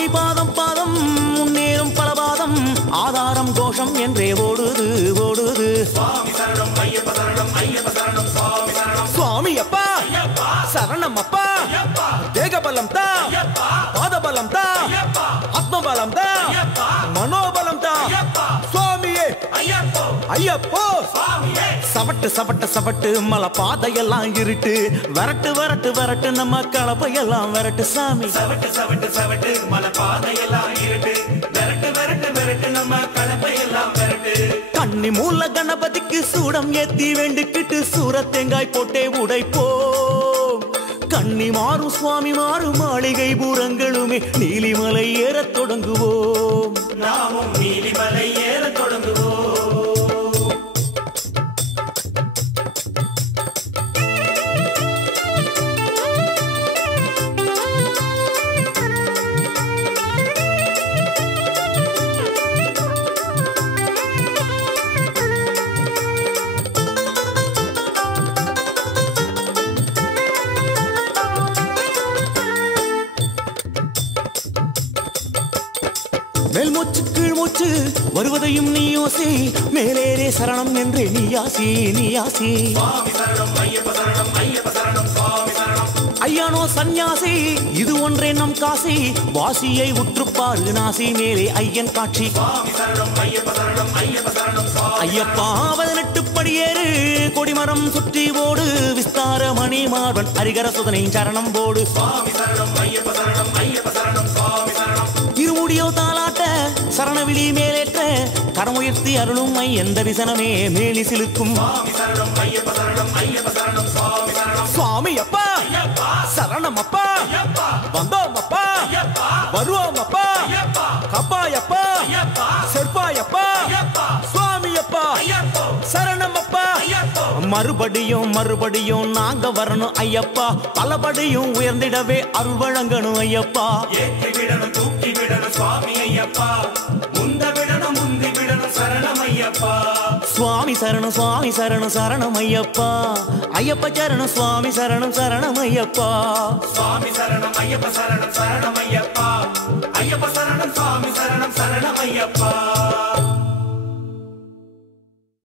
சுவாமி பாதம் பாதம் முன்னேறும் பலபாதம் ஆதாரம் கோஷம் என்றே ஓடுது ஓடுது. சுவாமி சரணம் ஐயப்ப சரணம் ஐயப்ப சரணம் சுவாமி சரணம். சுவாமி அப்பா சரணம் அப்பா. தேகபலம் தா, பாதபலம் தா, ஆத்மபலம் தா, மனோபலம் தா. சுவாமியே ஐயப்போ. சவட்டு சவட்டு சவட்டு மலை பாதையெல்லாம் இருட்டு. வரட்டு வரட்டு வரட்டு நம்ம கலப்பையெல்லாம் வரட்டு சாமி. சவட்டு சவட்டு சவட்டு மலை பாதையெல்லாம் இருட்டு. வரட்டு வரட்டு வரட்டு நம்ம கலப்பையெல்லாம் வரட்டு. கன்னி மூல கணபதிக்கு சூடம் ஏத்தி வேண்டிக்கிட்டு சூர தேங்காய் போட்டே உடைப்போம். கன்னி மாறும் சுவாமி மாறும் மாளிகை பூரங்களுமே நீலிமலை ஏறத் தொடங்குவோம். நாமும் நீலிமலை ஏறத் தொடங்குவோம். மேல் மூச்சு கீழ் மூச்சு வருவதையும் நீ யோசி. மேலேரே சரணம் என்றே நீ யாசி நீ யாசி. சுவாமி சரணம் ஐயப்ப சரணம் ஐயப்ப சரணம் சுவாமி சரணம். ஐயானோ சந்நியாசி இது ஒன்றே நம் காசி. வாசியை உற்றுப்பாரு நாசி மேலே ஐயன் காட்சி. சுவாமி சரணம் ஐயப்ப சரணம் ஐயப்ப சரணம் சுவாமி. ஐயப்பா 18 படியேறு கொடிமரம் சுற்றி ஓடு. விஸ்தார மணி மார்பன் ஹரிகர சுதனை சரணம் போடு. சுவாமி சரணம் ஐயப்ப சரணம் ஐயப்ப சரணம் சுவாமி சரணம். இருமுடியோ தாளாட்ட சரணவிழி மேலேற்ற கரமுயர்த்தி அருளும் ஐயன் தரிசனமே மேலி சிலுக்கும். சுவாமி சரணம் ஐயப்ப சரணம் ஐயப்ப சரணம் சுவாமி சரணம். சுவாமி அப்பா சரணம் அப்பா. வந்தோம் அப்பா வருவோம் அப்பா. கப்பாயப்பா செற்பாயப்பா சுவாமி அப்பா சரணம் அப்பா. மறுபடியும் மறுபடியும் நாங்க வரணும் ஐயப்பா. பலபடியும் உயர்ந்திடவே அருள் வழங்கணும் ஐயப்பா. ஏற்றி விடணும் தூக்கி விடணும் சுவாமி ஐயப்பா. முந்த விடணும் முந்தி விடணும் சரணம் ஐயப்பா. சுவாமி சரணம் சுவாமி சரணம் சரணம் ஐயப்பா. ஐயப்ப சரணம் சுவாமி சரணம் சரணம் ஐயப்பா. சுவாமி சரணம் ஐயப்ப சரணம் சரணம் ஐயப்பா. ஐயப்ப சரணம் சுவாமி சரணம் சரணம் ஐயப்பா.